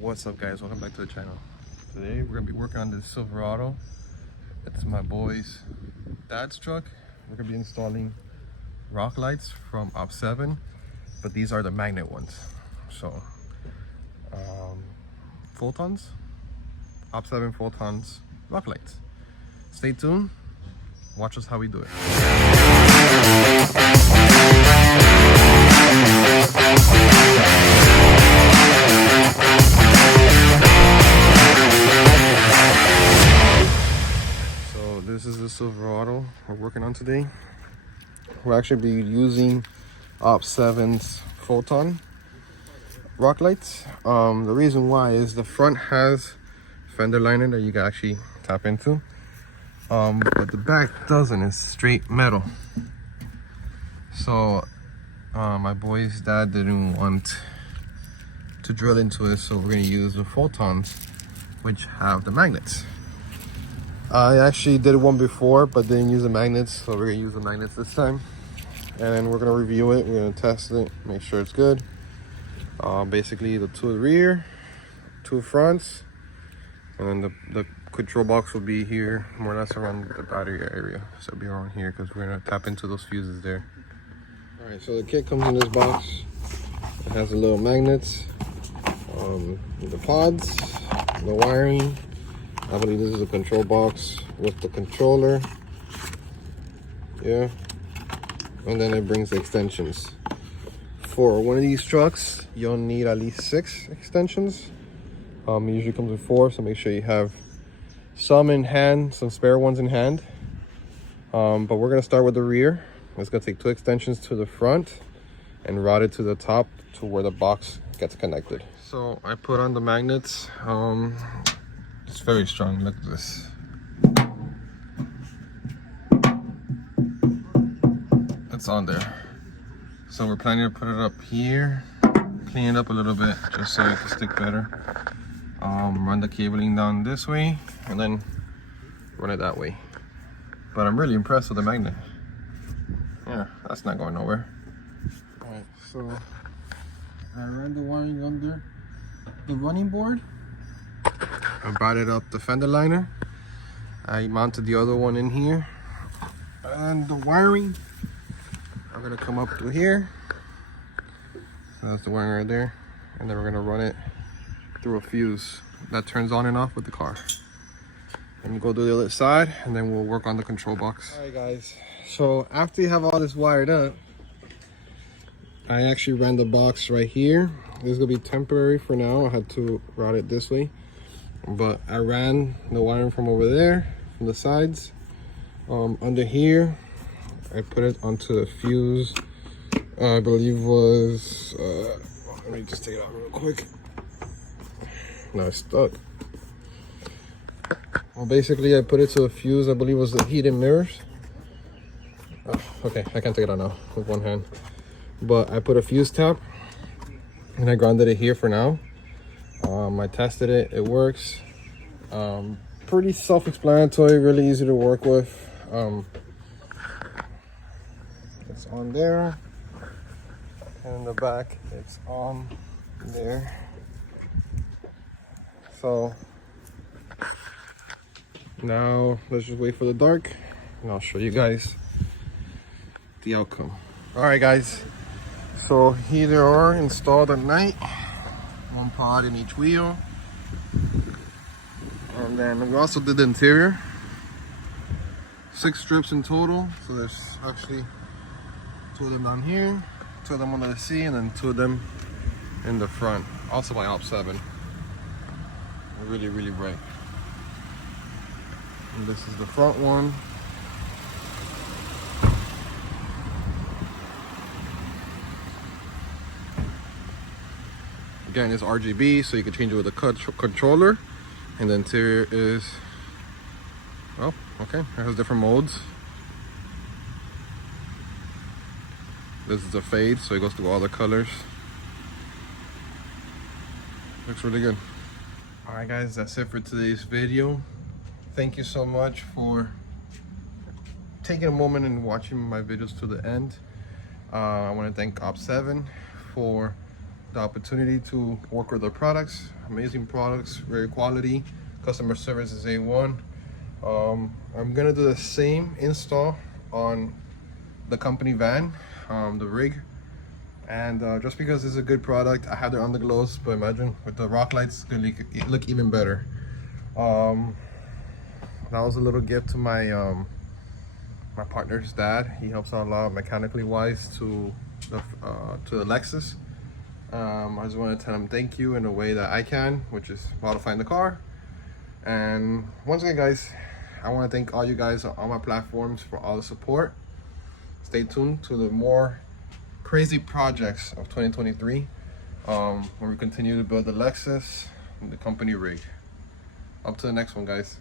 What's up, guys? Welcome back to the channel. Today we're gonna be working on this Silverado. It's my boy's dad's truck. We're gonna be installing rock lights from Opt7, but these are the magnet ones. So photons, Opt7 photons rock lights. Stay tuned, watch us how we do it. So this is the Silverado we're working on today. We'll actually be using Opt7's photon rock lights. The reason why is the front has fender liner that you can actually tap into, but the back doesn't. It's straight metal. So my boy's dad didn't want to drill into it, so we're gonna use the photons, which have the magnets. I actually did one before but didn't use the magnets, so we're gonna use the magnets this time, and we're gonna review it. We're gonna test it, make sure it's good. Basically the two rear, two fronts, and then the control box will be here, more or less around the battery area. So it'll be around here because we're gonna tap into those fuses there. All right, so the kit comes in this box. It has the little magnets, the pods, the wiring. I believe this is a control box with the controller. Yeah, and then it brings the extensions. For one of these trucks, you'll need at least 6 extensions. It usually comes with 4, so make sure you have some in hand, some spare ones in hand. But we're gonna start with the rear. It's gonna take 2 extensions to the front and route it to the top to where the box gets connected. So I put on the magnets. It's very strong. Look at this. It's on there. So we're planning to put it up here, clean it up a little bit just so it can stick better. Run the cabling down this way and then run it that way. But I'm really impressed with the magnet. Yeah, that's not going nowhere. Alright, so I ran the wiring under the running board. I brought it up the fender liner. I mounted the other one in here. And the wiring, I'm gonna come up through here. So that's the wiring right there. And then we're gonna run it through a fuse that turns on and off with the car. And go to the other side, and then we'll work on the control box. All right, guys. So after you have all this wired up, I actually ran the box right here. This is gonna be temporary for now. I had to route it this way, but I ran the wiring from over there, from the sides. Under here, I put it onto the fuse. I believe was, let me just take it out real quick. No, it's stuck. Well, basically I put it to a fuse, I believe was the heated mirrors. Oh, okay, I can't take it out now with one hand. But I put a fuse tap and I grounded it here for now. I tested it, it works. Pretty self-explanatory, really easy to work with. It's on there, and in the back it's on there. So now let's just wait for the dark and I'll show you guys the outcome. All right, guys, so here they are installed at night, one pod in each wheel. And then we also did the interior, 6 strips in total. So there's actually 2 of them down here, 2 of them under the seat, and then 2 of them in the front, also by Opt7. Really, really bright. And this is the front one. Again, it's RGB, so you can change it with a controller. And the interior is, oh, okay, it has different modes. This is a fade, so it goes through all the colors. Looks really good. All right, guys, that's it for today's video. Thank you so much for taking a moment and watching my videos to the end. I want to thank Opt7 for the opportunity to work with their products. Amazing products, very quality, customer service is A1. I'm gonna do the same install on the company van, the rig. And just because it's a good product, I have the underglows, but imagine with the rock lights, it's gonna look even better. That was a little gift to my my partner's dad. He helps out a lot mechanically wise to the Lexus. I just want to tell him thank you in a way that I can, which is modifying the car. And once again, guys, I want to thank all you guys on all my platforms for all the support. Stay tuned to the more crazy projects of 2023, when we continue to build the Lexus and the company rig. Up to the next one, guys.